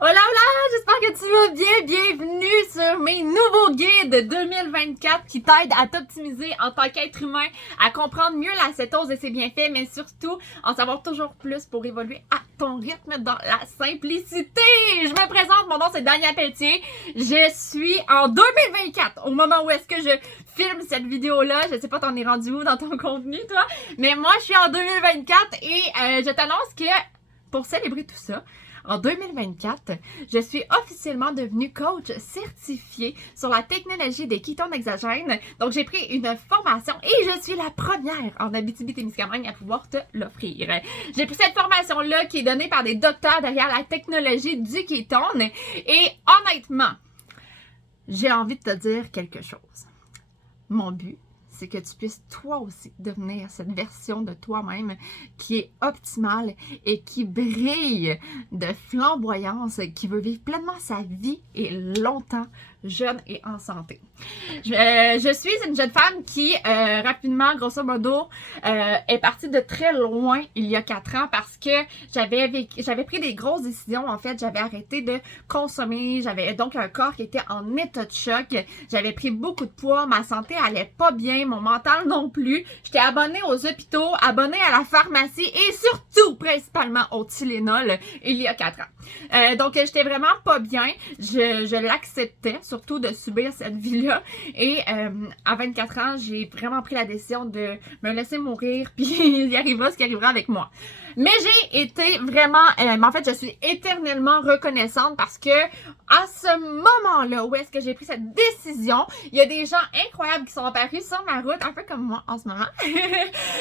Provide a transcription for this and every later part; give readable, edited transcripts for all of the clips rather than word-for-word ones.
Hola, hola! J'espère que tu vas bien. Bienvenue sur mes nouveaux guides 2024 qui t'aident à t'optimiser en tant qu'être humain, à comprendre mieux la cétose et ses bienfaits, mais surtout en savoir toujours plus pour évoluer à ton rythme dans la simplicité. Je me présente, mon nom c'est Dania Pelletier. Je suis en 2024 au moment où est-ce que je filme cette vidéo-là. Je sais pas t'en es rendu où dans ton contenu, toi, mais moi je suis en 2024 et je t'annonce que pour célébrer tout ça, en 2024, je suis officiellement devenue coach certifiée sur la technologie des kétones exogènes. Donc, j'ai pris une formation et je suis la première en Abitibi-Témiscamingue à pouvoir te l'offrir. J'ai pris cette formation-là qui est donnée par des docteurs derrière la technologie du kétone. Et honnêtement, j'ai envie de te dire quelque chose. Mon but, c'est que tu puisses toi aussi devenir cette version de toi-même qui est optimale et qui brille de flamboyance, qui veut vivre pleinement sa vie et longtemps, jeune et en santé. Je suis une jeune femme qui, rapidement, grosso modo, est partie de très loin il y a 4 ans parce que j'avais pris des grosses décisions. En fait, j'avais arrêté de consommer. J'avais donc un corps qui était en état de choc. J'avais pris beaucoup de poids. Ma santé allait pas bien. Mon mental non plus. J'étais abonnée aux hôpitaux, abonnée à la pharmacie et surtout, principalement, au Tylenol il y a 4 ans. Donc, j'étais vraiment pas bien. Je l'acceptais, surtout de subir cette vie-là. Et à 24 ans, j'ai vraiment pris la décision de me laisser mourir, puis il arrivera ce qui arrivera avec moi. Mais j'ai été vraiment, en fait, je suis éternellement reconnaissante parce que à ce moment-là, où est-ce que j'ai pris cette décision, il y a des gens incroyables qui sont apparus sur ma route, un peu comme moi en ce moment,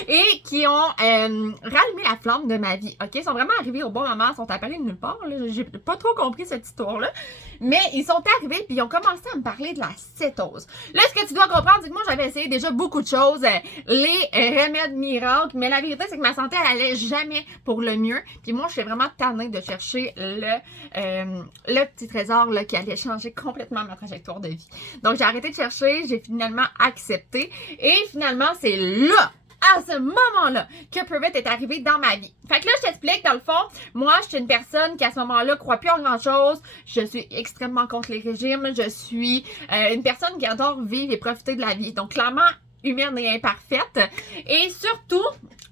et qui ont rallumé la flamme de ma vie. Ok, ils sont vraiment arrivés au bon moment, ils sont apparus de nulle part. J'ai pas trop compris cette histoire-là, mais ils sont arrivés puis ils ont commencé à me parler de la cétose. Là, ce que tu dois comprendre, c'est que moi, j'avais essayé déjà beaucoup de choses, les remèdes miracles, mais la vérité, c'est que ma santé, elle allait jamais pour le mieux. Puis moi, je suis vraiment tannée de chercher le petit trésor là, qui allait changer complètement ma trajectoire de vie. Donc, j'ai arrêté de chercher, j'ai finalement accepté. Et finalement, c'est là, à ce moment-là, que Pivot est arrivé dans ma vie. Fait que là, je t'explique, dans le fond, moi, je suis une personne qui, à ce moment-là, croit plus en grand-chose. Je suis extrêmement contre les régimes. Je suis une personne qui adore vivre et profiter de la vie. Donc, clairement, humaine et imparfaite. Et surtout,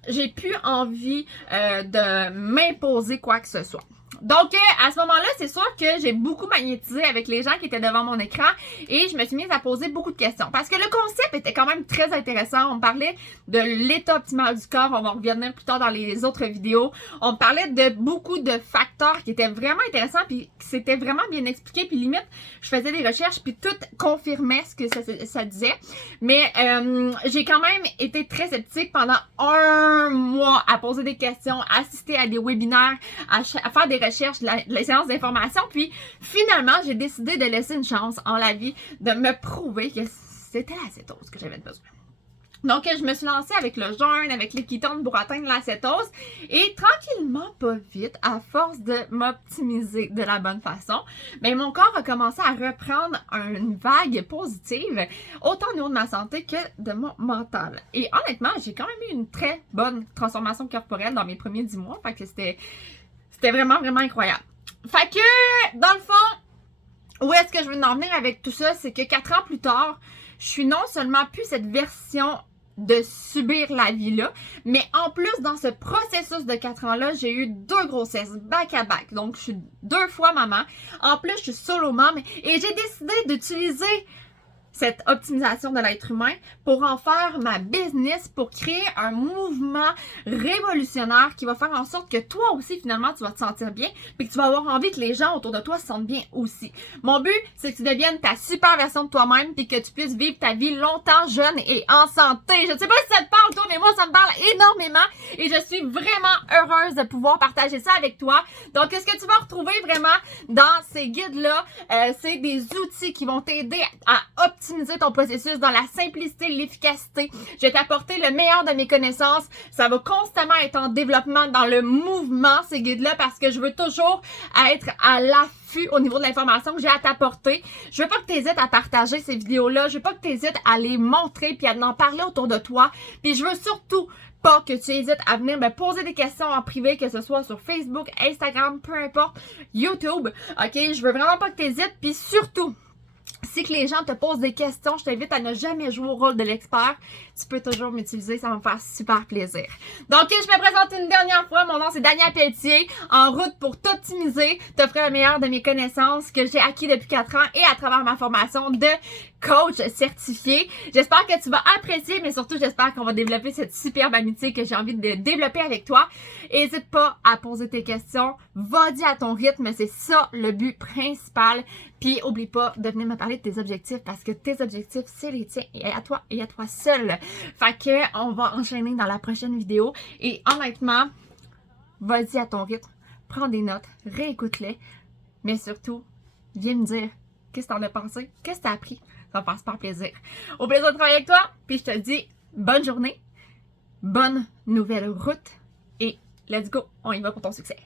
j'ai plus envie de m'imposer quoi que ce soit. Donc, à ce moment-là, c'est sûr que j'ai beaucoup magnétisé avec les gens qui étaient devant mon écran et je me suis mise à poser beaucoup de questions. Parce que le concept était quand même très intéressant. On me parlait de l'état optimal du corps. On va revenir plus tard dans les autres vidéos. On me parlait de beaucoup de facteurs qui étaient vraiment intéressants puis c'était vraiment bien expliqué. Puis limite, je faisais des recherches puis tout confirmait ce que ça disait. Mais j'ai quand même été très sceptique pendant 1 mois à poser des questions, à assister à des webinaires, à faire des recherches, les séances d'information, puis finalement, j'ai décidé de laisser une chance en la vie, de me prouver que c'était la cétose que j'avais besoin. Donc, je me suis lancée avec le jeûne, avec les kétones pour atteindre la cétose. Et tranquillement, pas vite, à force de m'optimiser de la bonne façon, mais mon corps a commencé à reprendre une vague positive, autant au niveau de ma santé que de mon mental. Et honnêtement, j'ai quand même eu une très bonne transformation corporelle dans mes premiers 10 mois. Fait que c'était vraiment, vraiment incroyable. Fait que, dans le fond, où est-ce que je veux en venir avec tout ça? C'est que 4 ans plus tard, je suis non seulement plus cette version de subir la vie-là, mais en plus, dans ce processus de 4 ans-là, j'ai eu 2 grossesses back-à-back. Donc, je suis 2 fois maman. En plus, je suis solo mom et j'ai décidé d'utiliser cette optimisation de l'être humain pour en faire ma business, pour créer un mouvement révolutionnaire qui va faire en sorte que toi aussi, finalement, tu vas te sentir bien puis que tu vas avoir envie que les gens autour de toi se sentent bien aussi. Mon but, c'est que tu deviennes ta super version de toi-même puis que tu puisses vivre ta vie longtemps, jeune et en santé. Je ne sais pas si ça te parle, toi, mais moi, ça me parle énormément et je suis vraiment heureuse de pouvoir partager ça avec toi. Donc, ce que tu vas retrouver vraiment dans ces guides-là, c'est des outils qui vont t'aider à optimiser optimiser ton processus dans la simplicité, l'efficacité. Je vais t'apporter le meilleur de mes connaissances. Ça va constamment être en développement dans le mouvement, ces guides-là, parce que je veux toujours être à l'affût au niveau de l'information que j'ai à t'apporter. Je veux pas que tu hésites à partager ces vidéos-là. Je veux pas que tu hésites à les montrer puis à en parler autour de toi. Puis je veux surtout pas que tu hésites à venir me poser des questions en privé, que ce soit sur Facebook, Instagram, peu importe, YouTube. OK? Je veux vraiment pas que tu hésites. Puis surtout, si que les gens te posent des questions, je t'invite à ne jamais jouer au rôle de l'expert. Tu peux toujours m'utiliser, ça va me faire super plaisir. Donc, je me présente une dernière fois. Mon nom, c'est Dania Pelletier, en route pour t'optimiser, t'offrir le meilleur de mes connaissances que j'ai acquis depuis 4 ans et à travers ma formation de coach certifié. J'espère que tu vas apprécier, mais surtout, j'espère qu'on va développer cette superbe amitié que j'ai envie de développer avec toi. N'hésite pas à poser tes questions. Vas-y à ton rythme, c'est ça le but principal. Puis, oublie pas de venir me parler de tes objectifs parce que tes objectifs, c'est les tiens et à toi seul. Fait que, on va enchaîner dans la prochaine vidéo. Et honnêtement, vas-y à ton rythme, prends des notes, réécoute-les, mais surtout, viens me dire qu'est-ce que t'en as pensé, qu'est-ce que t'as appris. Ça va faire super plaisir. Au plaisir de travailler avec toi, puis je te dis bonne journée, bonne nouvelle route et let's go, on y va pour ton succès.